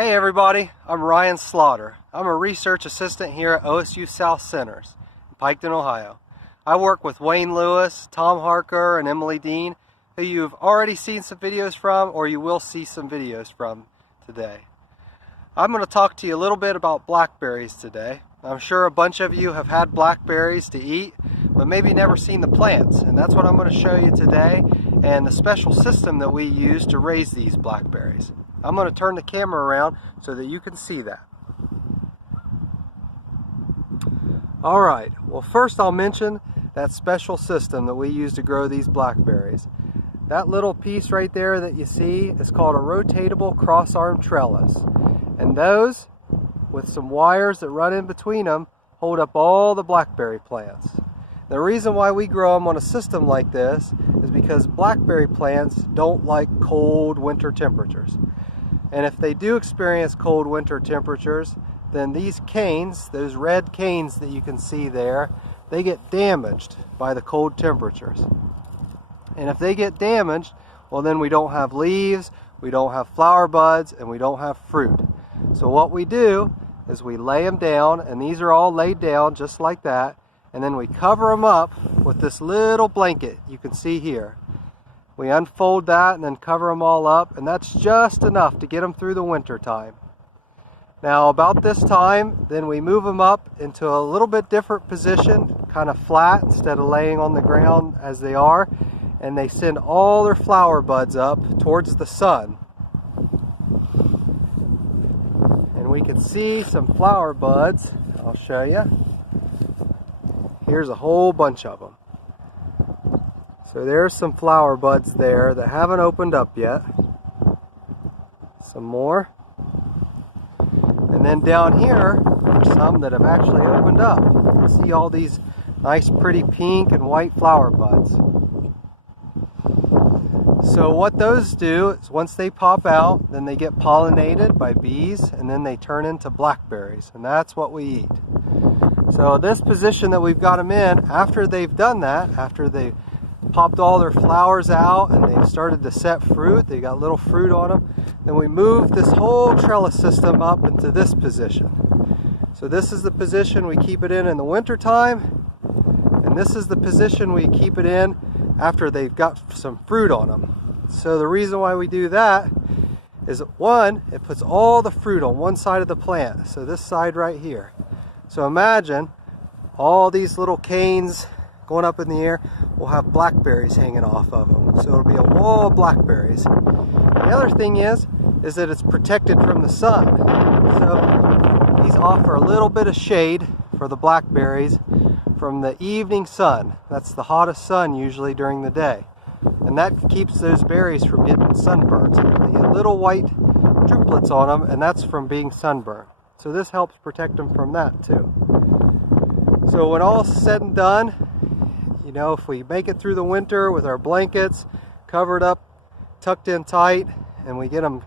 Hey everybody, I'm Ryan Slaughter. I'm a research assistant here at OSU South Centers in Piketon, Ohio. I work with Wayne Lewis, Tom Harker, and Emily Dean, who you've already seen some videos from or you will see some videos from today. I'm going to talk to you a little bit about blackberries today. I'm sure a bunch of you have had blackberries to eat, but maybe never seen the plants, and that's what I'm going to show you today and the special system that we use to raise these blackberries. I'm going to turn the camera around so that you can see that. Alright, well first I'll mention that special system that we use to grow these blackberries. That little piece right there that you see is called a rotatable cross-arm trellis. And those, with some wires that run in between them, hold up all the blackberry plants. The reason why we grow them on a system like this is because blackberry plants don't like cold winter temperatures. And if they do experience cold winter temperatures, then these canes, those red canes that you can see there, they get damaged by the cold temperatures. And if they get damaged, well then we don't have leaves, we don't have flower buds, and we don't have fruit. So what we do is we lay them down, and these are all laid down just like that, and then we cover them up with this little blanket you can see here. We unfold that and then cover them all up, and that's just enough to get them through the winter time. Now about this time, then we move them up into a little bit different position, kind of flat instead of laying on the ground as they are, and they send all their flower buds up towards the sun. And we can see some flower buds. I'll show you. Here's a whole bunch of them. So there's some flower buds there that haven't opened up yet. Some more. And then down here, there's some that have actually opened up. You can see all these nice pretty pink and white flower buds. So what those do is once they pop out, then they get pollinated by bees, and then they turn into blackberries, and that's what we eat. So this position that we've got them in, after they've done that, after they popped all their flowers out and they've started to set fruit, they got little fruit on them, then we move this whole trellis system up into this position. So this is the position we keep it in the winter time, and this is the position we keep it in after they've got some fruit on them. So the reason why we do that is, one, it puts all the fruit on one side of the plant, so this side right here. So imagine all these little canes going up in the air will have blackberries hanging off of them. So it'll be a wall of blackberries. The other thing is that it's protected from the sun. So these offer a little bit of shade for the blackberries from the evening sun. That's the hottest sun usually during the day. And that keeps those berries from getting sunburned. They get little white droplets on them, and that's from being sunburned. So this helps protect them from that too. So when all's said and done, you know, if we make it through the winter with our blankets covered up, tucked in tight, and we get them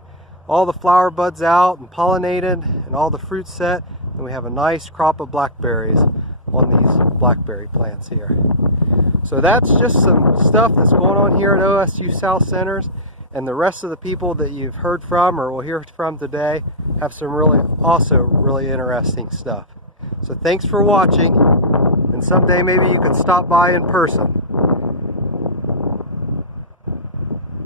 all the flower buds out and pollinated and all the fruit set, then we have a nice crop of blackberries on these blackberry plants here. So that's just some stuff that's going on here at OSU South Centers, and the rest of the people that you've heard from or will hear from today have some really interesting stuff. So thanks for watching, and someday maybe you can stop by in person.